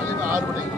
அதே ஆறு மணி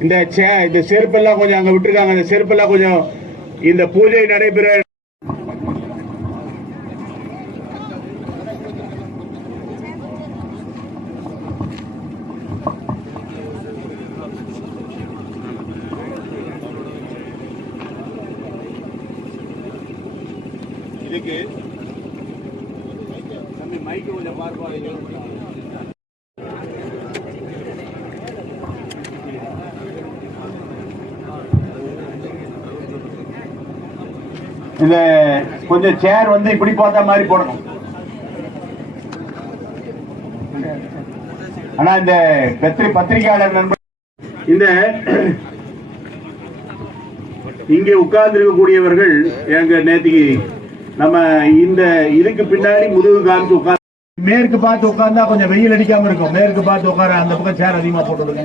இந்த சே- இந்த செருப்பெல்லாம் கொஞ்சம் அங்க விட்டுருக்காங்க. அந்த செருப்பெல்லாம் கொஞ்சம் இந்த பூஜை நடைபெற இதுக்கு தம்பி மைக்கு கொஞ்சம் பார்ப்பாங்க இந்த கொஞ்சம் சேர் வந்து இப்படி பார்த்த மாதிரி போடணும். ஆனா இந்த பத்திரி பத்திரிகையாளர் நண்பர் இந்த இங்கே உட்கார்ந்து இருக்கக்கூடியவர்கள் எங்க நேத்திக்கு நம்ம இந்த இதுக்கு பின்னாடி முதுகு காமிச்சு உட்கார்ந்து மேற்கு பார்த்து உட்கார்ந்தா கொஞ்சம் வெயில் அடிக்காம இருக்கும். மேற்கு பார்த்து உட்கார அந்த பக்கம் சேர் அதிகமா போட்டுருங்க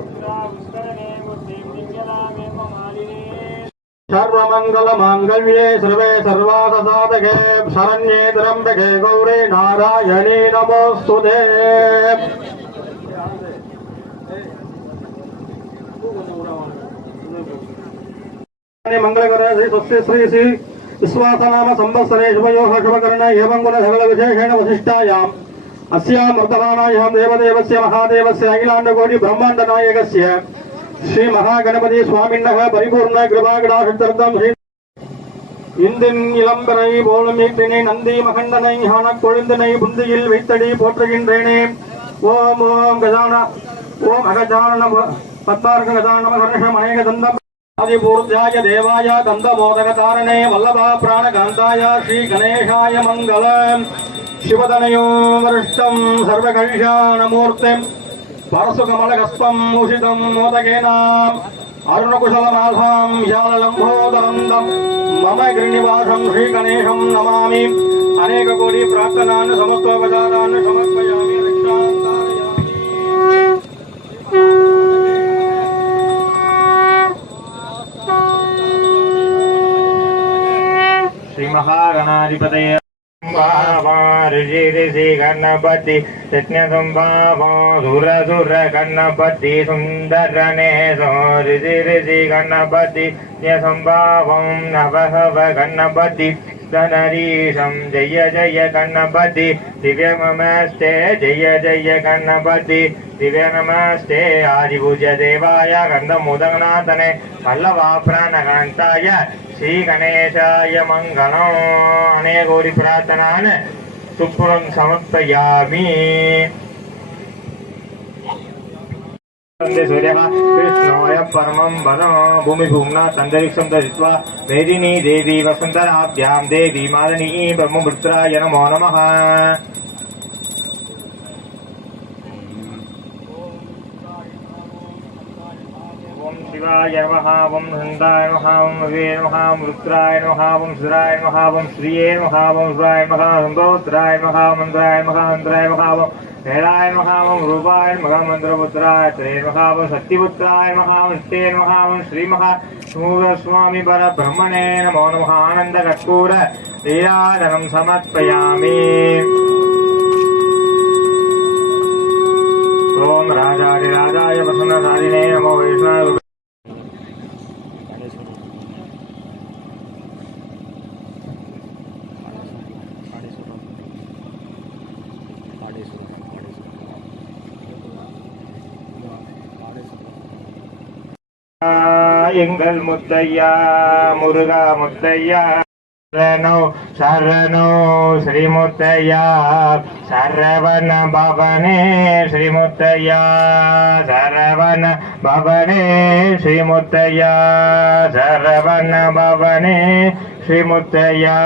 सर्वमङ्गलमाङ्गल्ये सर्वे सर्वादसाधके शरण्ये त्र्यम्बके गौरे नारायणी नमोऽस्तु ते मङ्गलकर श्री स्वस्ति श्री श्री विश्वासनाम संवत्सरे शुभयोः शुभकर्ण एवं गुण सकल विशेषेण वसिष्ठायाम् अस्यां वर्तमानायां देवदेवस्य महादेवस्य अखिलाण्डकोटि ब्रह्माण्डनायकस्य ஸ்ரீ மகாகணபதி சுவாமின்னக பரிபூர்ண கிருபாகடாசித்தர்த்தம் ஸ்ரீ இந்தின் இளம்பரை போலும் ஈட்டினை நந்தி மகண்டனை ஞான கொழுந்தனை புந்தியில் வைத்தடி போற்றுகின்றேனே. ஓம் ஓம் கஜான ஓம் அகஜான பத்தார்க கஜான கர்ணம் அநேக தந்தம் ஆதிபூர்த்தியாய தேவாய கந்த மோதக தாரணே வல்லபா பிராண காந்தாய ஸ்ரீ கணேஷாய மங்களம் சிவதனையோ வருஷ்டம் சர்வகல்யாணமூர்த்தம் స్పరసుకమలగస్తం ఉషితం మోదగేనాం అరుణకుశలనాథాం విశాలలంబోదరందం మమ గిరినివాసం శ్రీగణేశం నమామి అనేక కోటి ప్రార్థనాన్ని సమస్తోపచారాన్ని సమర్పయామి శ్రీ महागणाधिपतये ऋषि ऋषि गणपति यज्ञ संभावो सुर सुर गणपति सुंदर नेसो ऋषि ऋषि गणपति यज्ञ संभावं नवहव गणपति धनरीशं जय जय गणपति दिव्य नमस्ते जय जय गणपति दिव्य नमस्ते आदिभुज देवाय गन्धमुदगनाथने वल्लभा प्राणकान्ताय श्रीगणेशाय मङ्गलम् अनेकोरि प्रार्थनान् తుప్పురం సమర్పయామి కృష్ణాయ పరమం వనం భూమి భూమ్నా సందరిక్షం ధరిత్వా వేదిని దేవి వసంతరాభ్యాం నమో నమః ருத்ராய மகாவம் நந்தாய மகாவம் அவே மகாவம் ருத்ராய மகாவம் சுராய மகாவம் ஸ்ரீயே மகாவம் சுராய மகாவம் தோத்ராய மகாமந்திராய மகாந்திராய மகாவம் வேலாய மகாவம் ரூபாய மகாமந்திரபுத்திராய திரே மகாவம் சக்திபுத்திராய மகாவம் ஸ்ரீ மகாவம் ஸ்ரீ மகா சூரஸ்வாமி பர பிரம்மணே நமோ நம ஆனந்த கற்பூர லீலாதனம் சமர்ப்பயாமி ஓம் ராஜாதி ராஜாய வசனதாரிணே நமோ வைஷ்ணவ எங்கள் முத்தையா முருகா முத்தையா. சரணோ சரணோ ஸ்ரீமுத்தையா. சரவண பவனே ஸ்ரீமுத்தையா. சரவண பவனே ஸ்ரீமுத்தையா. சரவண பவனே ஸ்ரீமுத்தையா.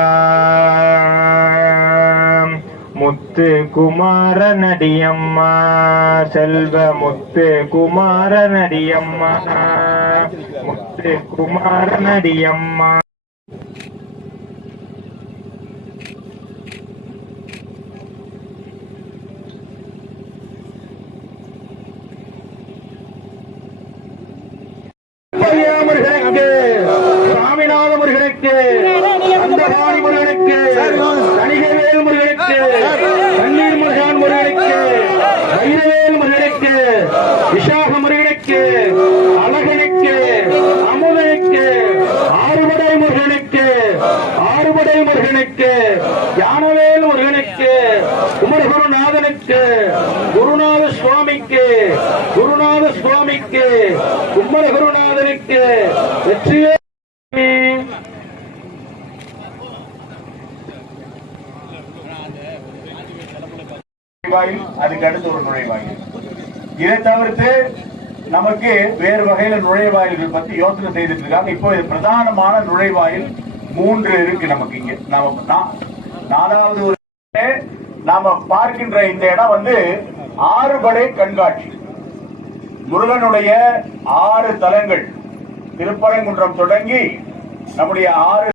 முத்து குமார நடியம்மா செல்வ முத்து குமார நடியம்மா முத்து குமார நடியம்மா குமரகுருநாதனுக்கு குருநாத சுவாமிக்கு குருநாத சுவாமிக்கு குமரகுருநாதனுக்கு வெற்றிவே நுழைவாயில் அதுக்கு அடுத்து ஒரு நுழைவாயில். இதை தவிர்த்து நமக்கு வேறு வகையில நுழைவாயில்கள் பத்தி யோசனை செய்துட்டு இருக்காங்க இப்போ இது பிரதானமான நுழைவாயில் மூன்று இருக்கு நமக்கு இங்க. நாம நா- நாலாவது ஒரு நாம பார்க்கின்ற இந்த இடம் வந்து ஆறுபடை கண்காட்சி. முருகனுடைய ஆறு தலங்கள். திருப்பரங்குன்றம் தொடங்கி நம்முடைய ஆறு